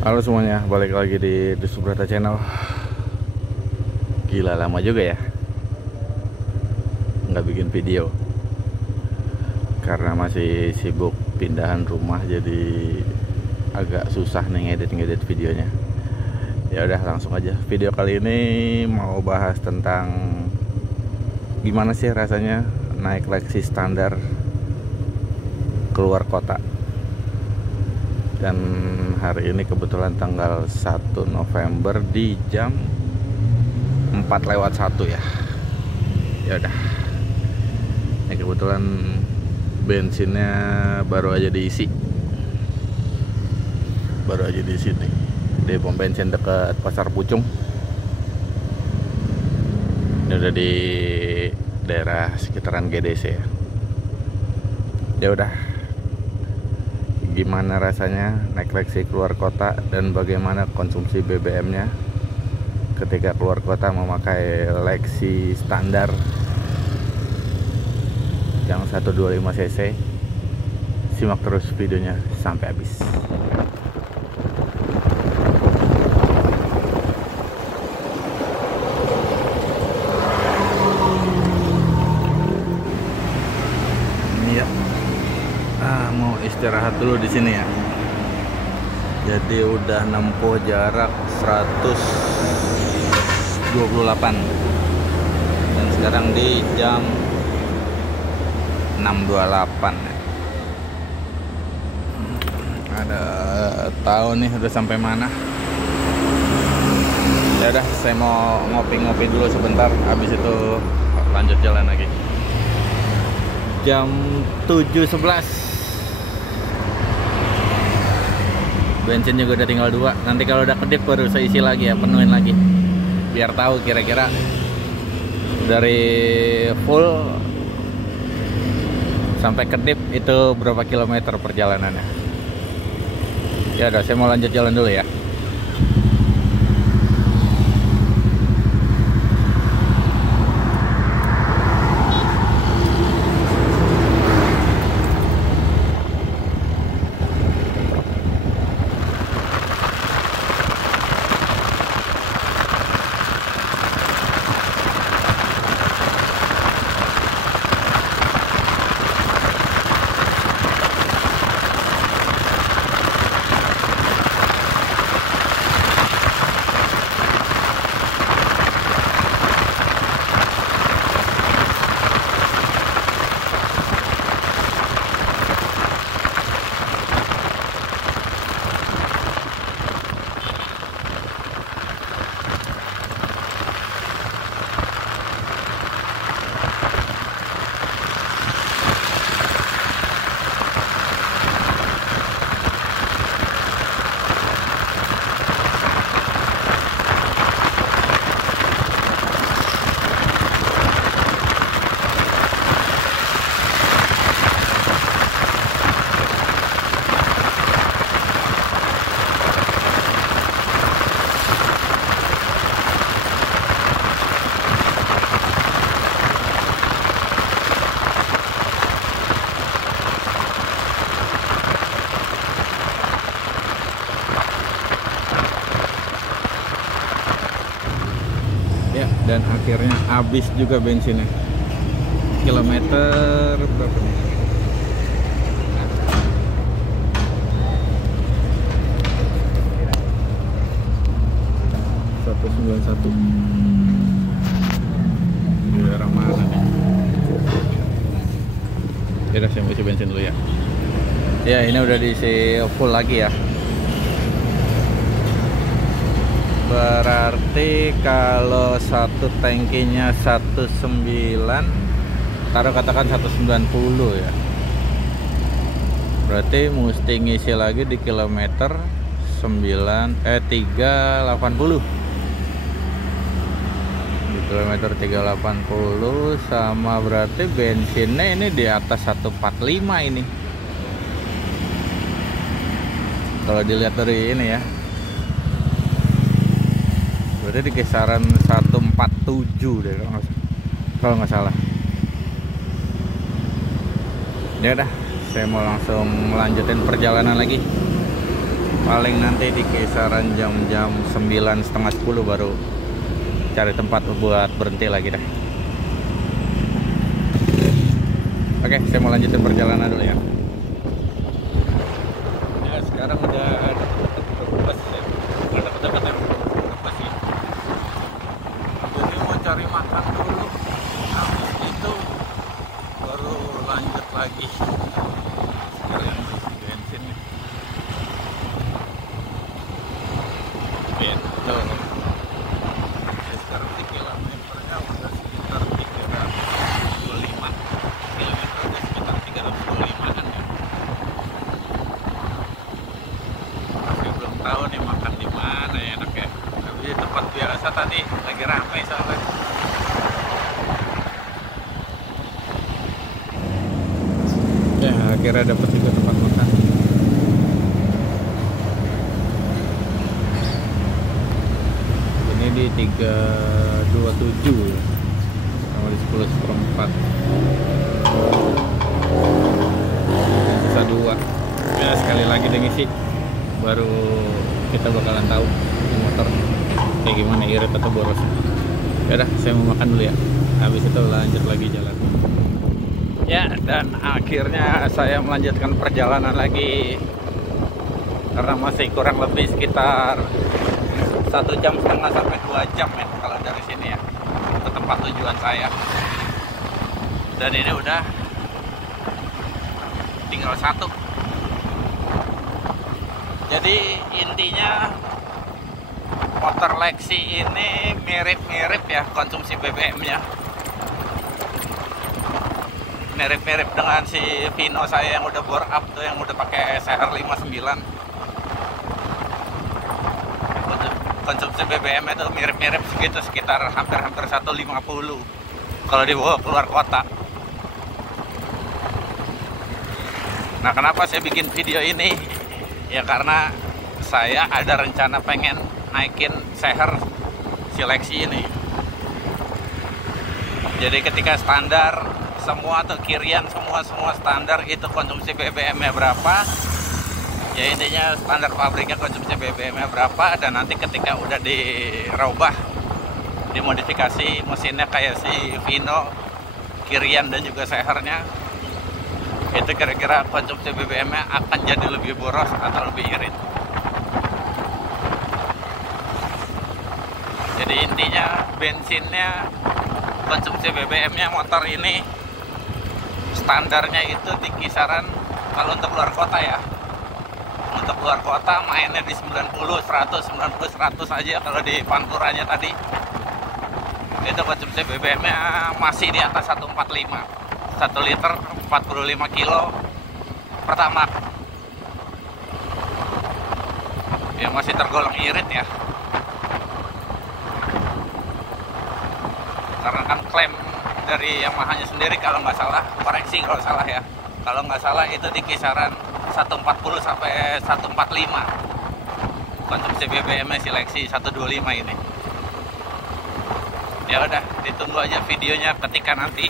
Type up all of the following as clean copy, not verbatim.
Halo semuanya, balik lagi di Subrata Channel. Gila, lama juga ya nggak bikin video karena masih sibuk pindahan rumah, jadi agak susah nih ngedit videonya. Ya udah, langsung aja. Video kali ini mau bahas tentang gimana sih rasanya naik Lexi standar keluar kota. Dan hari ini kebetulan tanggal 1 November di jam 4:01 ya. Ya udah. Ini kebetulan bensinnya baru aja diisi. Nih di pom bensin dekat Pasar Pucung. Ini udah di daerah sekitaran GDC ya. Ya udah. Gimana rasanya naik Lexi keluar kota dan bagaimana konsumsi BBM-nya ketika keluar kota memakai Lexi standar yang 125 cc. Simak terus videonya sampai habis. Ini ya. Mau istirahat dulu di sini ya. Jadi udah nempuh jarak 128 dan sekarang di jam 6.28 ya. Ada tahu nih udah sampai mana. Ya udah, saya mau ngopi-ngopi dulu sebentar, habis itu lanjut jalan lagi. Jam 7.11. Bensin juga udah tinggal 2. Nanti kalau udah kedip baru saya isi lagi ya, penuhin lagi. Biar tahu kira-kira dari full sampai kedip itu berapa kilometer perjalanannya. Ya udah, saya mau lanjut jalan dulu ya. Dan akhirnya habis juga bensinnya. Kilometer berapa nih? "191". Di daerah mana nih? Ya udah, saya mau isi bensin dulu ya. Ya, ini udah diisi full lagi ya. Berarti kalau satu tangkinya 19, taruh katakan 190 ya. Berarti mesti ngisi lagi di kilometer 380. Di kilometer 380 sama berarti bensinnya ini di atas 145 ini. Kalau dilihat dari ini ya. Berarti di kisaran 147 deh kalau nggak salah. Ya udah, saya mau langsung melanjutin perjalanan lagi. Paling nanti di kisaran jam-jam 9, setengah 10 baru cari tempat buat berhenti lagi dah. Oke, saya mau lanjutin perjalanan dulu ya. Ya, sekarang udah bus ya. Udah deket bus ya. Jadi mau cari makan dulu. Habis itu baru lanjut lagi. Sekalian isi bensin nih. Gitu. Ya, sekarang di kilometernya udah sekitar 325 kilometer, udah sekitar 325 kan ya. Masih belum tahu nih makan di mana ya enak ya. Tapi di tempat biasa tadi lagi ramai soalnya. Ya akhirnya dapat juga tempat makan. Ini di 327 sama di 10/4. Sisa 2. Ya sekali lagi deh ngisi, baru kita bakalan tahu motor kayak gimana, irit atau boros. Ya udah, saya mau makan dulu ya. Habis itu lanjut lagi jalan. Ya, dan akhirnya saya melanjutkan perjalanan lagi karena masih kurang lebih sekitar 1,5 jam sampai 2 jam ya kalau dari sini ya ke tempat tujuan saya. Dan ini udah tinggal 1. Jadi intinya motor Lexi ini mirip-mirip ya konsumsi BBM-nya. Mirip-mirip dengan si Vino saya yang udah bore up tuh, yang udah pakai CR59. Konsumsi BBM itu mirip-mirip segitu, sekitar hampir 150 kalau dibawa keluar kota. Nah, kenapa saya bikin video ini? Ya karena saya ada rencana pengen naikin seher si Lexi ini. Jadi ketika standar semua atau kirian semua standar itu konsumsi BBM-nya berapa, ya intinya standar pabriknya konsumsi BBM-nya berapa, dan nanti ketika udah dirubah, dimodifikasi mesinnya kayak si Vino, kirian dan juga sehernya, itu kira-kira konsumsi BBM-nya akan jadi lebih boros atau lebih irit. Jadi intinya bensinnya, konsumsi BBM-nya motor ini standarnya itu di kisaran, kalau untuk luar kota ya, untuk luar kota mainnya di 90, 100 aja. Kalau di Panturanya tadi itu konsumsi BBM-nya masih di atas 145, 1 liter 45 kilo pertama. Ya masih tergolong irit ya, karena kan klaim dari Yamaha-nya sendiri kalau nggak salah, koreksi kalau salah ya, kalau nggak salah itu di kisaran 140 sampai 145 konsumsi BBM-nya si Lexi 125 ini. Ya udah, ditunggu aja videonya ketika nanti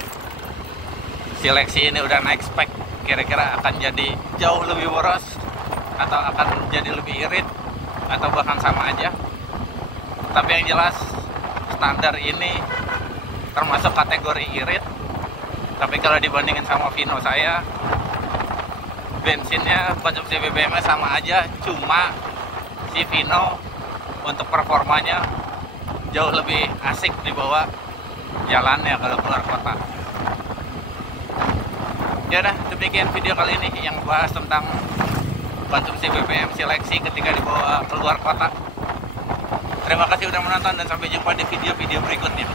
si Lexi ini udah naik spek, kira-kira akan jadi jauh lebih boros atau akan jadi lebih irit atau bahkan sama aja. Tapi yang jelas standar ini termasuk kategori irit. Tapi kalau dibandingin sama Vino saya, bensinnya konsumsi BBM-nya sama aja, cuma si Vino untuk performanya jauh lebih asik dibawa jalannya kalau keluar kota. Ya udah, demikian video kali ini yang bahas tentang konsumsi BBM si Lexi ketika dibawa keluar kota. Terima kasih sudah menonton dan sampai jumpa di video-video berikutnya.